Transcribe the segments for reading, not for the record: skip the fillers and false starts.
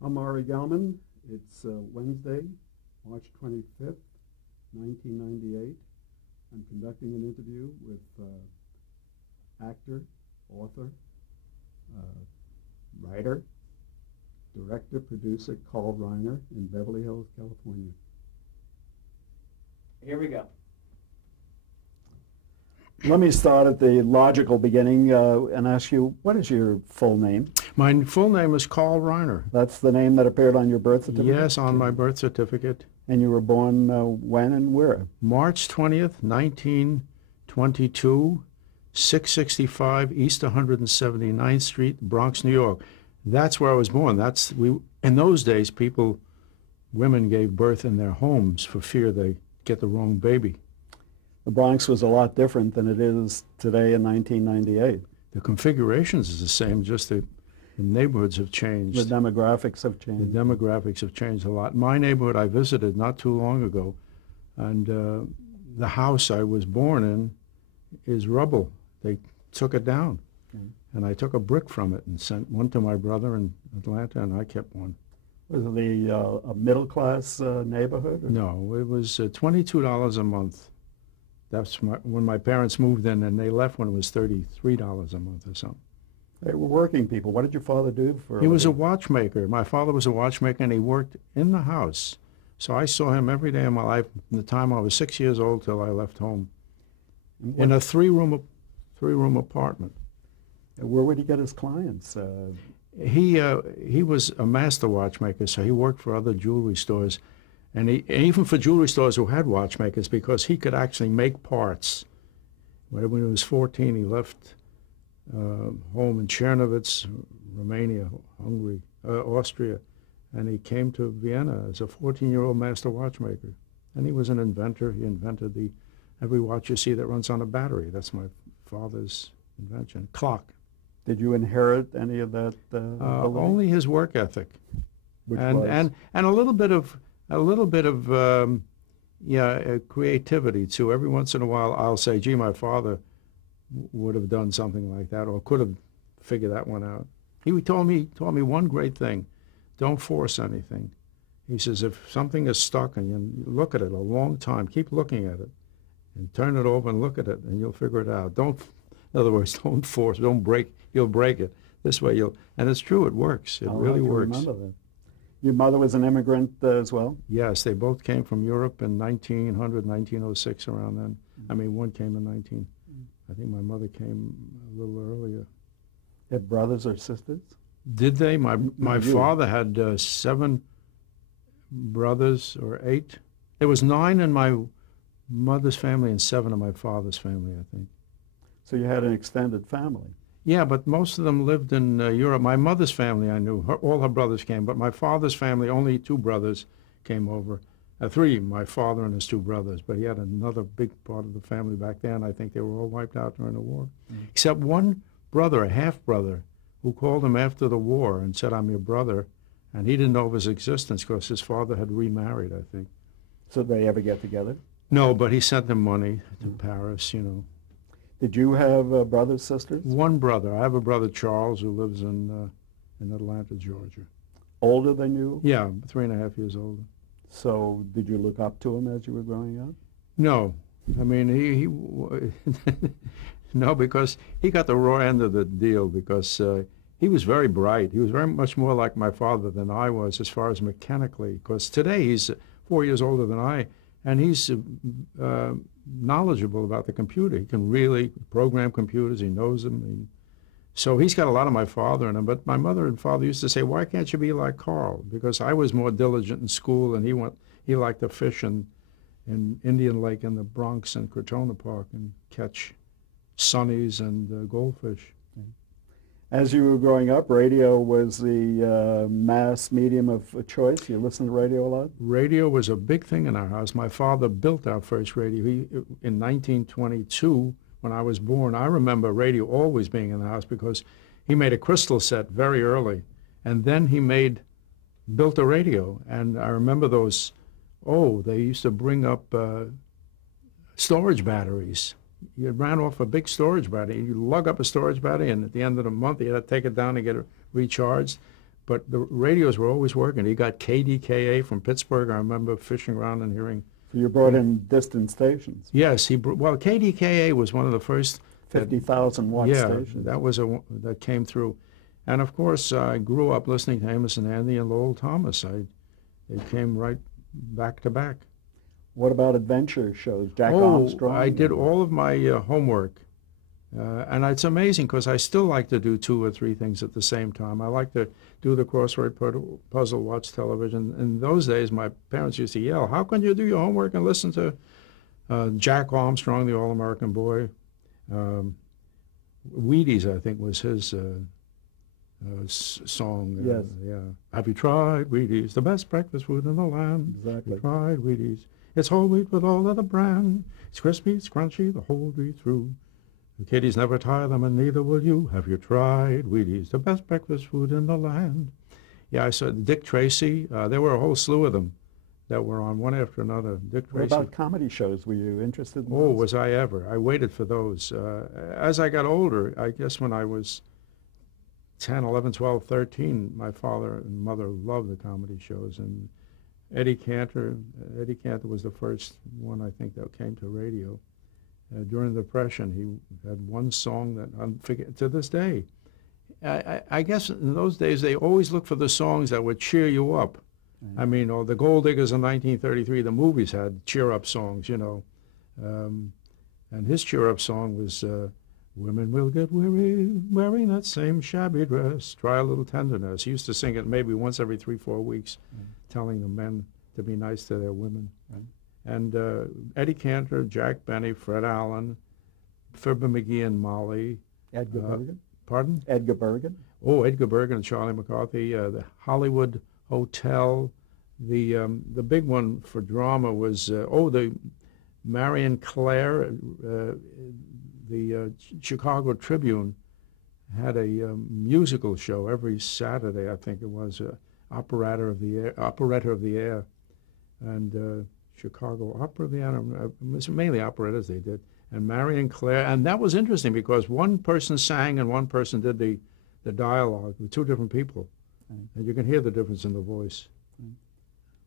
I'm Ari Gelman. It's Wednesday, March 25th, 1998. I'm conducting an interview with actor, author, writer, director, producer Carl Reiner in Beverly Hills, California. Here we go. Let me start at the logical beginning and ask you, what is your full name? My full name is Carl Reiner. That's the name that appeared on your birth certificate? Yes, on my birth certificate. And you were born when and where? March 20th, 1922, 665 East 179th Street, Bronx, New York. That's where I was born. In those days, women gave birth in their homes for fear they get the wrong baby. The Bronx was a lot different than it is today in 1998. The configurations is the same, just the neighborhoods have changed. The demographics have changed. The demographics have changed a lot. My neighborhood I visited not too long ago, and the house I was born in is rubble. They took it down. Okay. And I took a brick from it and sent one to my brother in Atlanta, and I kept one. Was it a middle-class neighborhood? Or? No, it was $22 a month. That's when my parents moved in, and they left when it was $33 a month or something. They were working people. What did your father do for? He was a watchmaker. My father was a watchmaker, and he worked in the house. So I saw him every day of my life from the time I was 6 years old till I left home. In a three-room apartment. Where would he get his clients? He was a master watchmaker, so he worked for other jewelry stores. And even for jewelry stores who had watchmakers, because he could actually make parts. When he was 14, he left home in Czernowitz, Romania, Hungary, Austria, and he came to Vienna as a 14-year-old master watchmaker. And he was an inventor. He invented every watch you see that runs on a battery. That's my father's invention. Clock. Did you inherit any of that? Only his work ethic, Which and was? a little bit of creativity too. Every once in a while, I'll say, "Gee, my father would have done something like that, or could have figured that one out." He told me one great thing: don't force anything. He says, if something is stuck and you look at it a long time, keep looking at it, and turn it over and look at it, and you'll figure it out. In other words, don't force, don't break. You'll break it. This way and it's true, it works. It really works. Remember that. Your mother was an immigrant as well? Yes, they both came from Europe in 1906, around then. I mean, one came in I think my mother came a little earlier. Had brothers or sisters? Did they? My father had 7 brothers or 8. There was 9 in my mother's family and 7 in my father's family, I think. So you had an extended family? Yeah, but most of them lived in Europe. My mother's family, I knew. All her brothers came, but my father's family, only 2 brothers came over. 3, my father and his 2 brothers, but he had another big part of the family back then. I think they were all wiped out during the war. Except one brother, a half-brother, who called him after the war and said, "I'm your brother," and he didn't know of his existence because his father had remarried, I think. So did they ever get together? No, but he sent them money to Paris, you know. Did you have brothers, sisters? One brother. I have a brother, Charles, who lives in Atlanta, Georgia. Older than you? Yeah, 3.5 years older. So did you look up to him as you were growing up? No. I mean, he no, because he got the raw end of the deal, because he was very bright. He was very much more like my father than I was as far as mechanically, because today he's 4 years older than I, and he's knowledgeable about the computer. He can really program computers. He knows them. So he's got a lot of my father in him. But my mother and father used to say, "Why can't you be like Carl?" Because I was more diligent in school, and he liked to fish in Indian Lake in the Bronx and Crotona Park and catch sunnies and goldfish. As you were growing up, radio was the mass medium of choice. You listened to radio a lot? Radio was a big thing in our house. My father built our first radio. In 1922, when I was born, I remember radio always being in the house because he made a crystal set very early, and then he built a radio. And I remember they used to bring up storage batteries. You ran off a big storage battery. You lug up a storage battery, and at the end of the month, you had to take it down and get it recharged. but the radios were always working. He got KDKA from Pittsburgh. I remember fishing around and hearing. So you brought in distant stations. Yes, well, KDKA was one of the first 50,000 watt stations. Yeah, that came through. And of course, I grew up listening to Amos and Andy and Lowell Thomas. It came right back to back. What about adventure shows? Jack Armstrong? I did all of my homework. And it's amazing because I still like to do 2 or 3 things at the same time. I like to do the crossword puzzle, watch television. In those days, my parents used to yell, "How can you do your homework and listen to Jack Armstrong, the All-American Boy?" Wheaties, I think, was his song. Yes. Yeah. Have you tried Wheaties, the best breakfast food in the land? Exactly. Have you tried Wheaties? It's whole wheat with all of the bran. It's crispy, it's crunchy, the whole wheat through. The kiddies never tire them, and neither will you. Have you tried Wheaties, the best breakfast food in the land? Yeah, I saw Dick Tracy. There were a whole slew of them that were on one after another. Dick Tracy. What about comedy shows? Were you interested in Oh, those? was I ever. I waited for those. As I got older, I guess when I was 10, 11, 12, 13, my father and mother loved the comedy shows. And Eddie Cantor was the first one, I think, that came to radio. During the Depression, he had one song that I'm forget to this day. I guess in those days, they always looked for the songs that would cheer you up. I mean, the Gold Diggers in 1933, the movies had cheer-up songs, you know. And his cheer-up song was, "Women will get weary wearing that same shabby dress. Try a little tenderness." He used to sing it maybe once every 3, 4 weeks, telling the men to be nice to their women. Right. And Eddie Cantor, Jack Benny, Fred Allen, Fibber McGee and Molly. Edgar Bergen? Pardon? Edgar Bergen? Oh, Edgar Bergen and Charlie McCarthy. The Hollywood Hotel. The big one for drama was, the Marion Clare, the Chicago Tribune had a musical show every Saturday, I think it was, Operetta of the Air. And Chicago Opera of the Air, mainly operettas they did. And Marion Clare, and that was interesting because one person sang and one person did the dialogue with 2 different people. And you can hear the difference in the voice.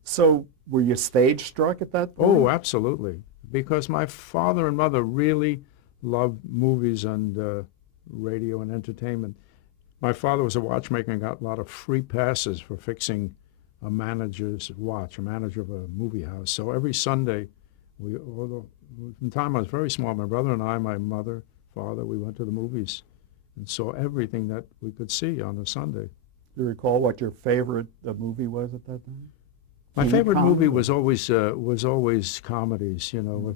So were you stage struck at that point? Oh, absolutely. Because my father and mother really loved movies and radio and entertainment. My father was a watchmaker and got a lot of free passes for fixing a manager's watch, a manager of a movie house. So every Sunday, from the time I was very small, my brother and I, my mother, father, we went to the movies and saw everything that we could see on a Sunday. Do you recall what your favorite movie was at that time? My favorite comedy? movie was always comedies, you know.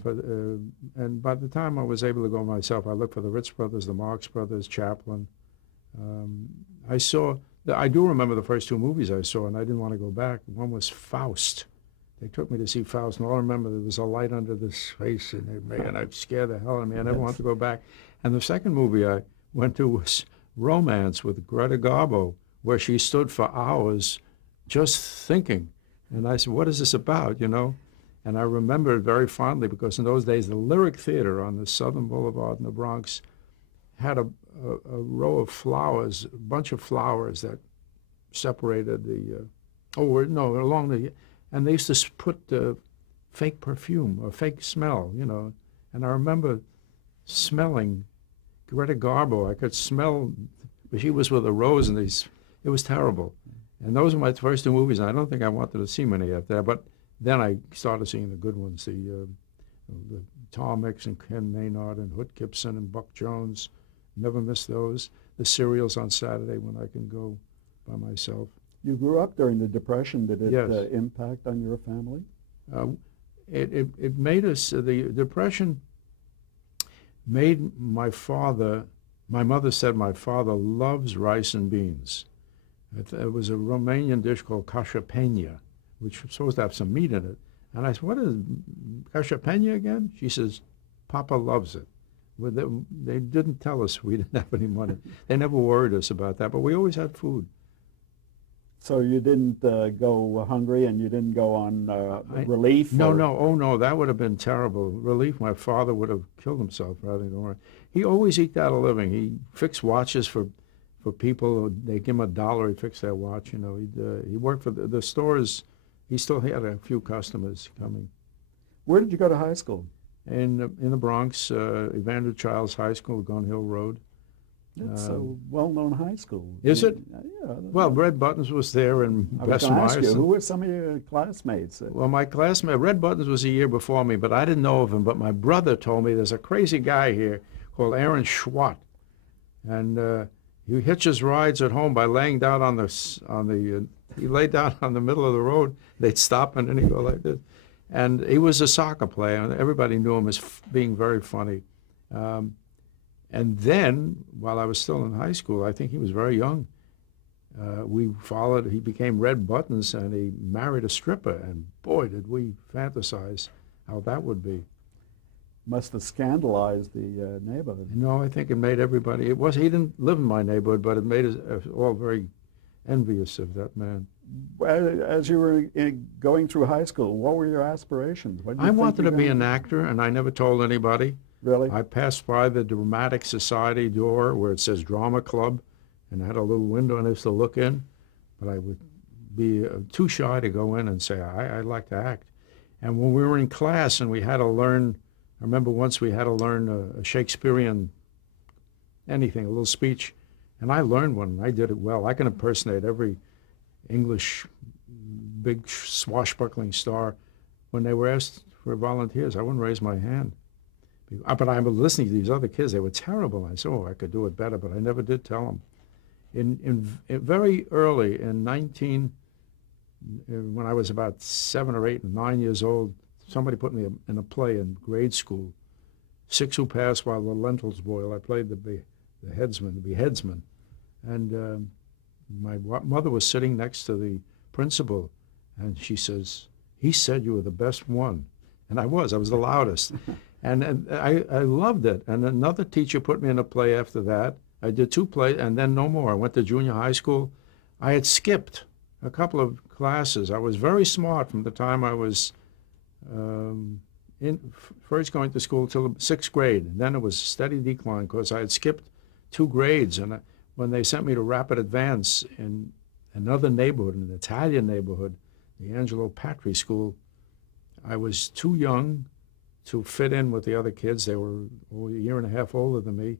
And by the time I was able to go myself, I looked for the Ritz Brothers, the Marx Brothers, Chaplin. I do remember the first 2 movies I saw, and I didn't want to go back. One was Faust. They took me to see Faust, and all I remember there was a light under this face, and I scared the hell out of me. I never wanted to go back. And the second movie I went to was Romance with Greta Garbo, where she stood for hours just thinking. And I said, "What is this about?" You know? And I remember it very fondly because in those days, the Lyric Theater on the Southern Boulevard in the Bronx had a row of flowers, a bunch of flowers that separated and they used to put fake perfume or fake smell, you know. And I remember smelling Greta Garbo. I could smell, she was with a rose, and it was terrible. And those were my first 2 movies, and I don't think I wanted to see many after that. But then I started seeing the good ones, the Tom Mix and Ken Maynard and Hoot Gibson and Buck Jones. Never miss those. The serials on Saturday when I can go by myself. You grew up during the Depression. Did it Yes. Impact on your family? It made us, the Depression made my mother said my father loves rice and beans. It was a Romanian dish called cashapenia, which was supposed to have some meat in it. And I said, "What is cashapenia again?" She says, "Papa loves it." Well, they didn't tell us we didn't have any money. They never worried us about that, but we always had food. So you didn't go hungry, and you didn't go on relief? No, that would have been terrible. Relief, my father would have killed himself rather than work. He always eked out a living. He fixed watches for for people. They give him $1, he'd fix their watch. You know, he worked for the stores. He still had a few customers coming. Where did you go to high school? In the Bronx, Evander Childs High School, Gun Hill Road. It's a well-known high school. Is it? Yeah. Well, Red Buttons was there, and I was Besser going to ask you, Myerson. who were some of your classmates? Well, my classmate, Red Buttons was a year before me, but I didn't know of him. But my brother told me there's a crazy guy here called Aaron Schwat, and he hitches rides at home by laying down he laid down on the middle of the road. They'd stop, and then he'd go like this. And he was a soccer player, and everybody knew him as being very funny. And then, while I was still in high school, I think he was very young, he became Red Buttons, and he married a stripper, and boy, did we fantasize how that would be. Must have scandalized the neighborhood. No, I think it made everybody, he didn't live in my neighborhood, but it made us all very envious of that man. As you were going through high school, what were your aspirations? I wanted to be an actor, and I never told anybody. Really? I passed by the Dramatic Society door where it says Drama Club, and I had a little window and I used to look in, but I would be too shy to go in and say, I'd like to act. And when we were in class and we had to learn, I remember once we had to learn a Shakespearean anything, a little speech, and I learned one, and I did it well. I can impersonate every English big swashbuckling star. When they were asked for volunteers, I wouldn't raise my hand. But I was listening to these other kids. They were terrible. I said, I could do it better, but I never did tell them. In very early, when I was about 7 or 8 and 9 years old, somebody put me in a play in grade school, Six Who Passed While the Lentils Boil. I played the headsman. And my mother was sitting next to the principal, and she says, he said you were the best one. And I was the loudest. And I loved it. And another teacher put me in a play after that. I did 2 plays, and then no more. I went to junior high school. I had skipped a couple of classes. I was very smart from the time I was first going to school till 6th grade. And then it was a steady decline because I had skipped 2 grades. And when they sent me to Rapid Advance in another neighborhood, an Italian neighborhood, the Angelo Patri School, I was too young to fit in with the other kids. They were a year and a half older than me.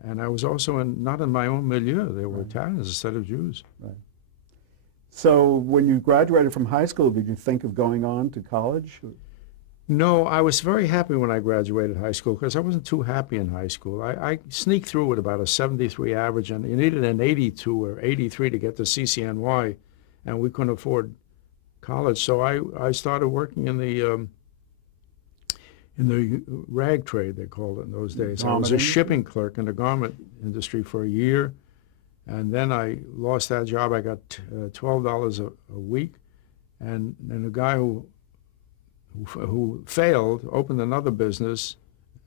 And I was also not in my own milieu. They were Italians instead of Jews. Right. So when you graduated from high school, did you think of going on to college? No, I was very happy when I graduated high school because I wasn't too happy in high school. I sneaked through with about a 73 average, and you needed an 82 or 83 to get to CCNY, and we couldn't afford college. So I started working in the rag trade, they called it in those days. I was a shipping clerk in the garment industry for a year, and then I lost that job. I got $12 a week, and a guy who failed opened another business,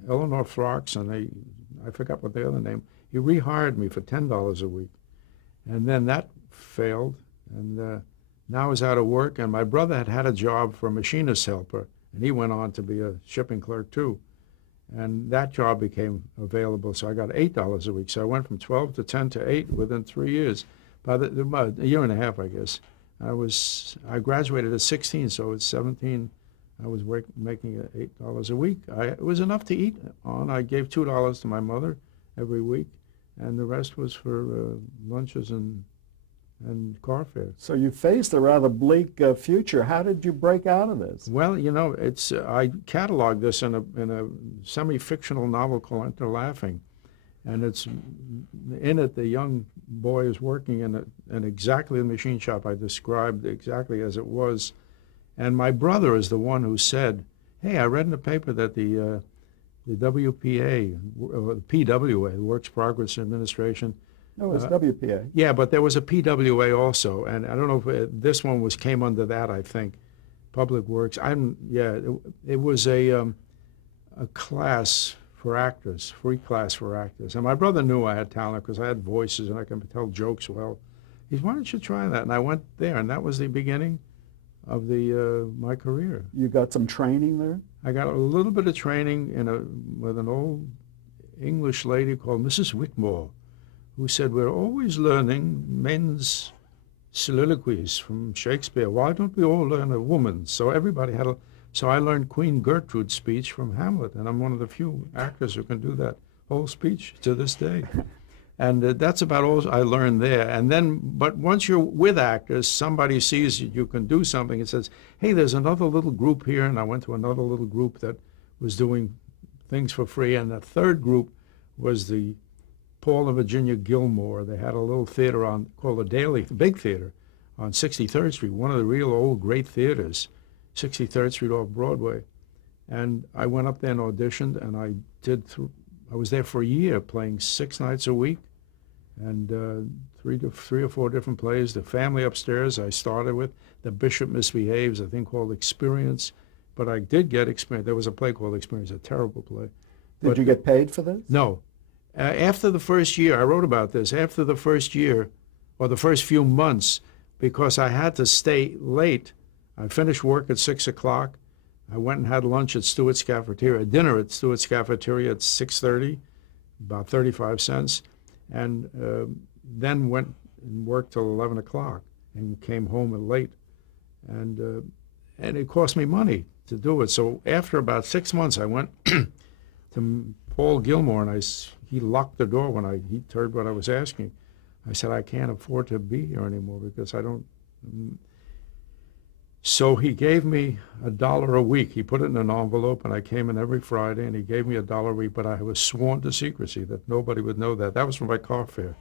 Eleanor Frocks, and I forgot what the other name. He rehired me for $10 a week, and then that failed, and now I was out of work. And my brother had a job for a machinist helper, and he went on to be a shipping clerk too. And that job became available, so I got $8 a week. So I went from 12 to 10 to 8 within 3 years. By a year and a half, I guess. I graduated at 16, so at 17, I was making $8 a week. It was enough to eat on. I gave $2 to my mother every week, and the rest was for lunches and car fare. So you faced a rather bleak future. How did you break out of this? Well, it's I cataloged this in a semi-fictional novel called Enter Laughing, and it's in it the young boy is working in exactly the machine shop I described exactly as it was, and my brother is the one who said, "Hey, I read in the paper that the WPA, or the PWA, the Works Progress Administration." No, it's WPA. Yeah, but there was a PWA also, and I don't know if this one came under that. I think Public Works. It was a class for actors, free class for actors, and my brother knew I had talent because I had voices and I can tell jokes well. He said, "Why don't you try that?" And I went there, and that was the beginning of my career. You got some training there? I got a little bit of training with an old English lady called Mrs. Whitmore, who said, we're always learning men's soliloquies from Shakespeare. Why don't we all learn a woman's? So everybody had a... So I learned Queen Gertrude's speech from Hamlet, and I'm one of the few actors who can do that whole speech to this day. And that's about all I learned there. And then, but once you're with actors, somebody sees you can do something and says, hey, there's another little group here. And I went to another little group that was doing things for free. And the third group was the Paul and Virginia Gilmore. They had a little theater called the Daily, the Big Theater, on 63rd Street, one of the real old great theaters, 63rd Street off Broadway. And I went up there and auditioned, and I was there for a year, playing 6 nights a week, and three or four different plays. The Family Upstairs I started with. The Bishop Misbehaves, a thing called Experience. But I did get Experience. There was a play called Experience, a terrible play. Did you get paid for this? No. After the first year, I wrote about this, after the first year, or the first few months, because I had to stay late. I finished work at 6 o'clock. I went and had lunch at Stewart's Cafeteria, dinner at Stewart's Cafeteria at 6:30, about 35 cents, and then went and worked till 11 o'clock and came home late. And it cost me money to do it. So after about 6 months, I went to Paul Gilmore, and he locked the door when he heard what I was asking. I said, I can't afford to be here anymore because I don't. So he gave me $1 a week. He put it in an envelope, and I came in every Friday, and he gave me $1 a week, but I was sworn to secrecy that nobody would know that. That was for my car fare.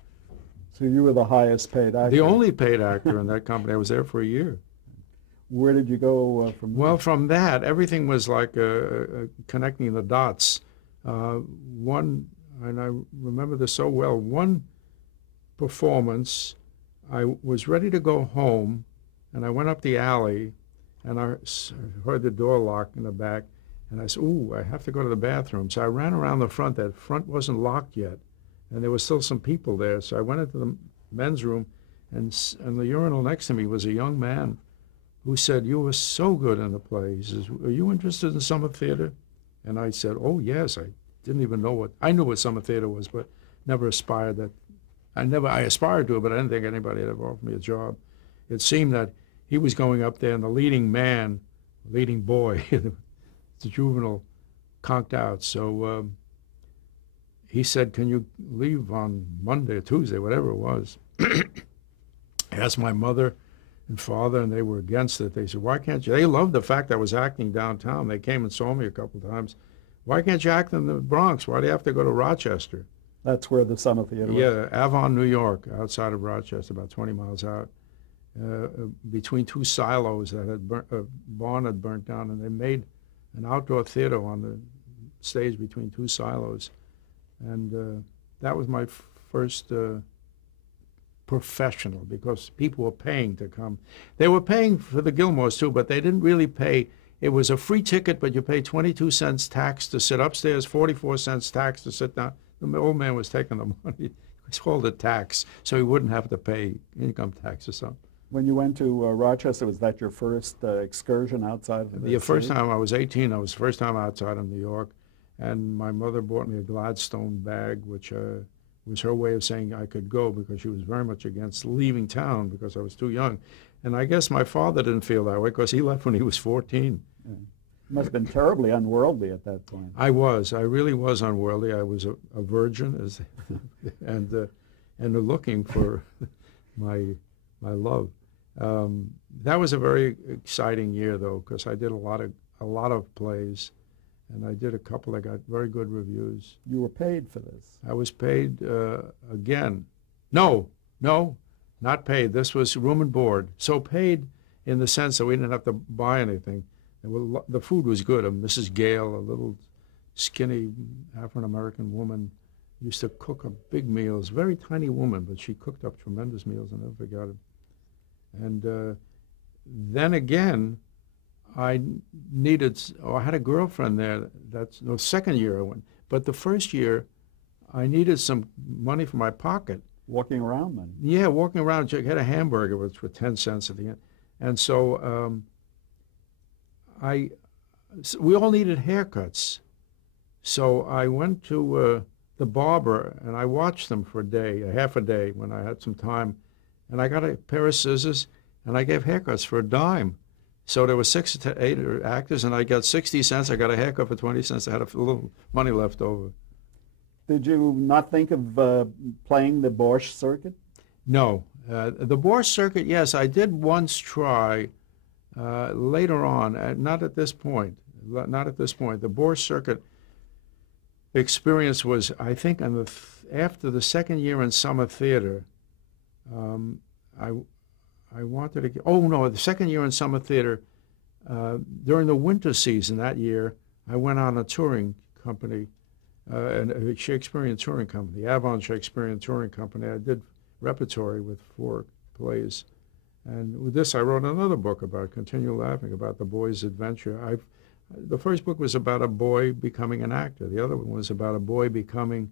So you were the highest paid actor? The only paid actor in that company. I was there for a year. Where did you go from there? Well, from that, everything was like connecting the dots. And I remember this so well, one performance, I was ready to go home, and I went up the alley, and I heard the door lock in the back, and I said, ooh, I have to go to the bathroom. So I ran around the front. That front wasn't locked yet, and there was still some people there. So I went into the men's room, and the urinal next to me was a young man who said, you were so good in the play. He says, are you interested in summer theater? And I said, oh, yes. I didn't even know I knew what summer theater was, but never aspired that. I aspired to it, but I didn't think anybody had ever offered me a job. It seemed that he was going up there, and the leading boy, the juvenile, conked out. So he said, can you leave on Monday or Tuesday, whatever it was? I asked my mother and father, and they were against it. They said, why can't you? They loved the fact I was acting downtown. They came and saw me a couple of times. Why can't you act in the Bronx? Why do you have to go to Rochester? That's where the Summer Theater was? Yeah, Avon, New York, outside of Rochester, about 20 miles out, between two silos that a barn had burnt down, and they made an outdoor theater on the stage between two silos. And that was my first professional, because people were paying to come. They were paying for the Gilmores, too, but they didn't really pay. It was a free ticket, but you paid 22 cents tax to sit upstairs, 44 cents tax to sit down. The old man was taking the money. It's called a tax, so he wouldn't have to pay income tax or something. When you went to Rochester, was that your first excursion outside of the The first time I was 18, I was the first time outside of New York, and my mother bought me a Gladstone bag, which was her way of saying I could go, because she was very much against leaving town because I was too young. And I guess my father didn't feel that way, because he left when he was 14. Yeah. You must have been terribly unworldly at that point. I really was unworldly. I was a virgin, and looking for my love. That was a very exciting year, though, because I did a lot of plays, and I did a couple that got very good reviews. You were paid for this? I was paid again. No, not paid. This was room and board. So paid in the sense that we didn't have to buy anything. The food was good. Mrs. Gale, a little skinny African-American woman, used to cook up big meals. Very tiny woman, but she cooked up tremendous meals. I never forgot it. And then again, I had a girlfriend there. That's the second year I went. But the first year, I needed some money for my pocket. Walking around then? Yeah, walking around. I had a hamburger, which was 10 cents at the end. And so we all needed haircuts. So I went to the barber, and I watched them for a day, a half a day when I had some time, and I got a pair of scissors, and I gave haircuts for a dime. So there were 6 to 8 actors, and I got 60 cents. I got a haircut for 20 cents. I had a little money left over. Did you not think of playing the Borscht circuit? No. The Borscht circuit, yes, I did once try later on, not at this point. Not at this point. The Borscht circuit experience was, I think, after the second year in summer theater, I wanted to. Oh no! The second year in summer theater, during the winter season that year, I went on a touring company, a Shakespearean touring company, Avon Shakespearean Touring Company. I did repertory with 4 plays, and with this, I wrote another book about Continue Laughing, about the boy's adventure. The first book was about a boy becoming an actor. The other one was about a boy becoming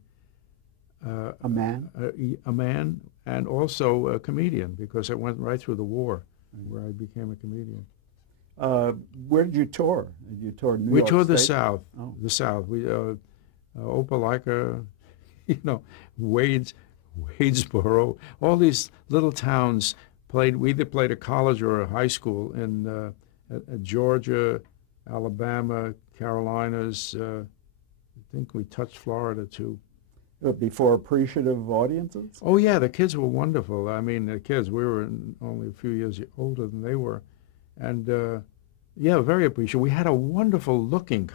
a man? A man, and also a comedian, because it went right through the war, where I became a comedian. Where did you tour? Did you tour New York We toured the State? South. Oh. The South. We Opelika, Wadesboro, all these little towns played. We either played a college or a high school in Georgia, Alabama, Carolinas. I think we touched Florida too. Before appreciative audiences? Oh yeah, the kids were wonderful. I mean, the kids. We were only a few years older than they were, and yeah, very appreciative. We had a wonderful looking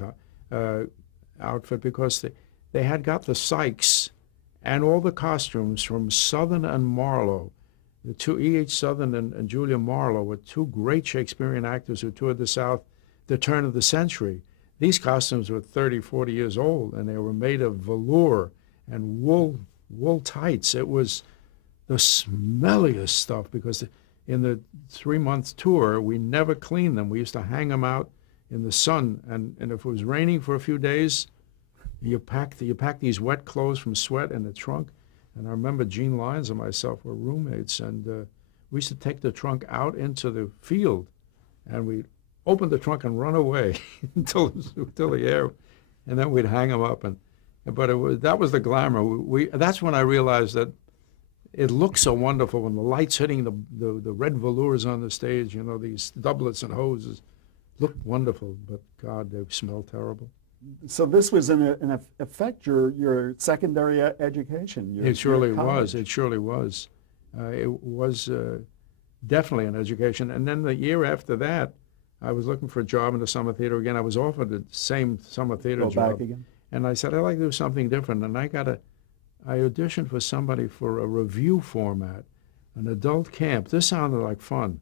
outfit, because they had got the Sykes and all the costumes from Southern and Marlowe. The two, E.H. Southern and Julia Marlowe, were 2 great Shakespearean actors who toured the South the turn of the century. These costumes were 30, 40 years old, and they were made of velour and wool tights. It was the smelliest stuff, because in the 3-month tour, we never cleaned them. We used to hang them out in the sun, and if it was raining for a few days, you pack these wet clothes from sweat in the trunk. And I remember Gene Lyons and myself were roommates, and we used to take the trunk out into the field, and we'd open the trunk and run away until the air, and then we'd hang them up. But that was the glamour. That's when I realized that it looked so wonderful when the light's hitting the red velours on the stage. These doublets and hoses looked wonderful, but God, they smelled terrible. So this was in effect your secondary education. It surely your was. college. It surely was. It was definitely an education. And then the year after that, I was looking for a job in the summer theater again. I was offered the same summer theater Go job. back again. And I said, I'd like to do something different. And I auditioned for somebody for a review format, an adult camp. This sounded like fun.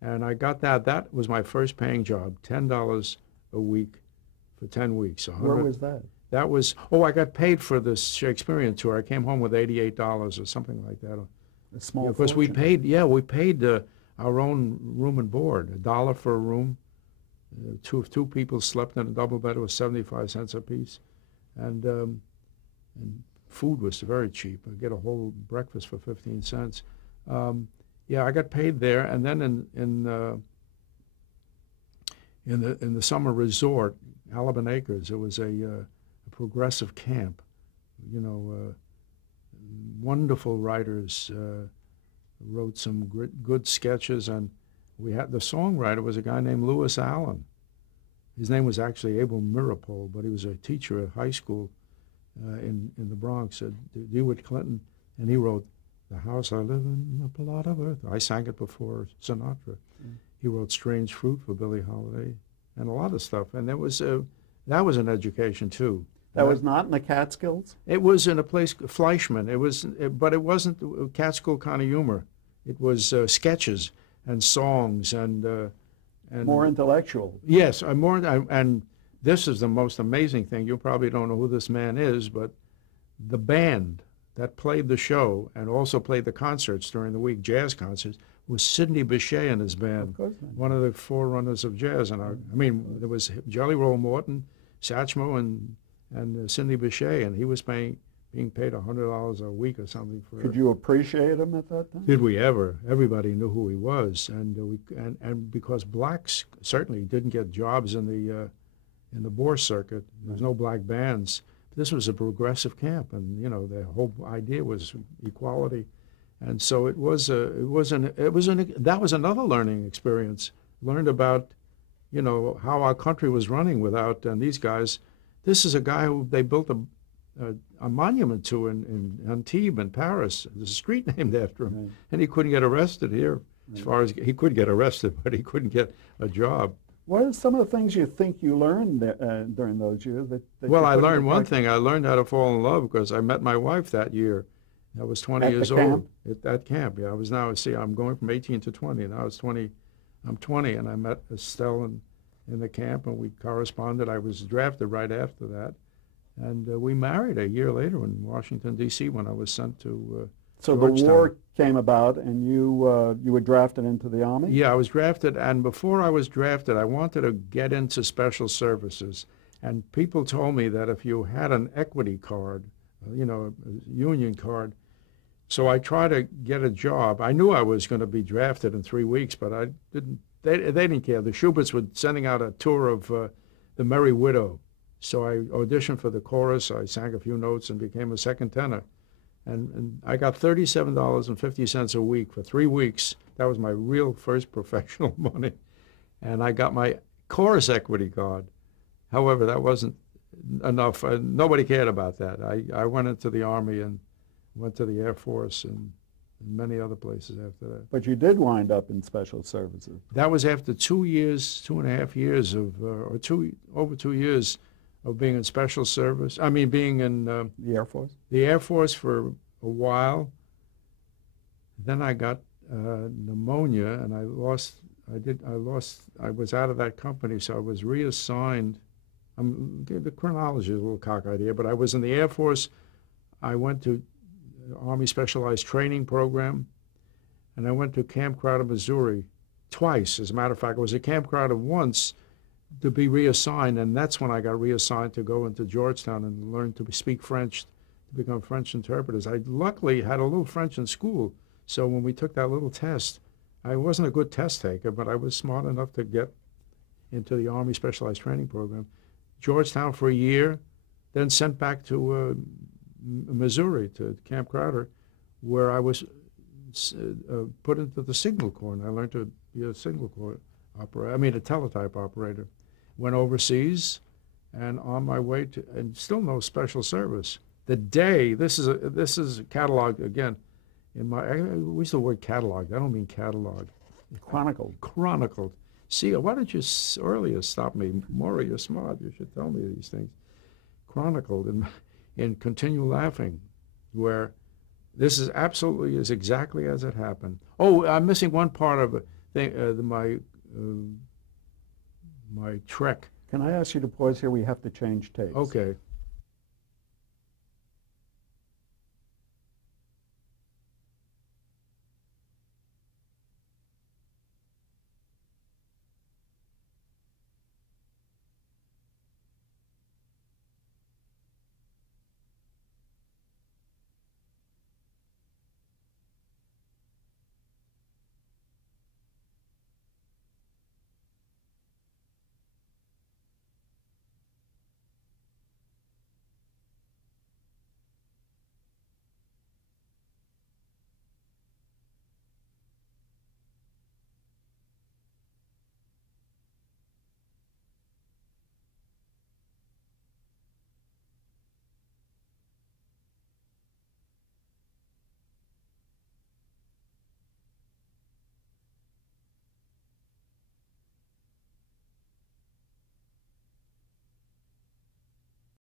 And I got that. That was my first paying job, $10 a week for 10 weeks. Where was that? That was, I got paid for this Shakespearean tour. I came home with $88 or something like that. A small Because we fortune. paid our own room and board, $1 for a room. Two people slept in a double bed. It was 75 cents a piece. And food was very cheap. I get a whole breakfast for 15 cents. Yeah, I got paid there, and then in the summer resort, Alabama Acres, it was a progressive camp. Wonderful writers wrote some good sketches, and we had the songwriter was a guy named Lewis Allen. His name was actually Abel Mirapole, but he was a teacher at high school in the Bronx at DeWitt Clinton, and he wrote "The House I Live in, a Plot of Earth." I sang it before Sinatra. He wrote "Strange Fruit" for Billie Holiday, and a lot of stuff. And that was an education too. That was not in the Catskills? It was in a place, Fleischman. But it wasn't Catskill kind of humor. It was sketches and songs and more intellectual. Yes, and this is the most amazing thing. You probably don't know who this man is, but the band that played the show and also played the concerts during the week, jazz concerts, was Sidney Bechet and his band. Of course not. One of the forerunners of jazz. And there was Jelly Roll Morton, Satchmo, and Sidney Bechet, and he was being paid $100 a week or something for. Could you appreciate him at that time? Did we ever? Everybody knew who he was, and because blacks certainly didn't get jobs in the Borscht circuit, there was no black bands, this was a progressive camp, and the whole idea was equality, and so that was another learning experience. Learned about how our country was running without, and these guys. This is a guy who they built a monument to in Antibes in Paris. There's a street named after him, Right. and he couldn't get arrested here. As far as he could get arrested, but he couldn't get a job. What are some of the things you think you learned during those years? Well, you I put into learned one practice? thing. I learned how to fall in love because I met my wife that year. I was 20 At the years camp? old at that camp. Yeah, I was now. See, I'm going from 18 to 20. Now it's 20. I'm 20, and I met Estelle in the camp, and we corresponded. I was drafted right after that, and we married a year later in Washington D.C. when I was sent to So the Georgetown. war came about, and you were drafted into the Army? Yeah, I was drafted, and before I was drafted, I wanted to get into special services. And people told me that if you had an equity card, a union card, so I tried to get a job. I knew I was going to be drafted in 3 weeks, but I didn't. They didn't care. The Schuberts were sending out a tour of The Merry Widow, so I auditioned for the chorus. I sang a few notes and became a second tenor. And I got $37.50 a week for 3 weeks. That was my real first professional money. And I got my chorus equity card. However, that wasn't enough. Nobody cared about that. I went into the Army and went to the Air Force and many other places after that. But you did wind up in special services. That was after 2 years, 2.5 years over 2 years of being in special service. I mean, being in The Air Force? the Air Force for a while. Then I got pneumonia, and I was out of that company, so I was reassigned. The chronology is a little cockeyed here, but I was in the Air Force. I went to Army Specialized Training Program, and I went to Camp Crowder, Missouri, twice. As a matter of fact, I was at Camp Crowder once to be reassigned, and that's when I got reassigned to go into Georgetown and learn to speak French, to become French interpreters. I luckily had a little French in school, so when we took that little test, I wasn't a good test taker, but I was smart enough to get into the Army Specialized Training Program. Georgetown for a year, then sent back to Missouri, to Camp Crowder, where I was put into the Signal Corps, and I learned to be a Signal Corps operator. I mean, a teletype operator. Went overseas, and on my way to, and still no special service. The day, this is a catalog again. I use the word catalog. I don't mean catalog. Chronicled. Chronicled. See, why didn't you earlier stop me? Maury, you're smart. You should tell me these things. Chronicled in Continue Laughing, where this is absolutely is exactly as it happened. Oh, I'm missing one part of it. My trek. Can I ask you to pause here? We have to change tapes. Okay.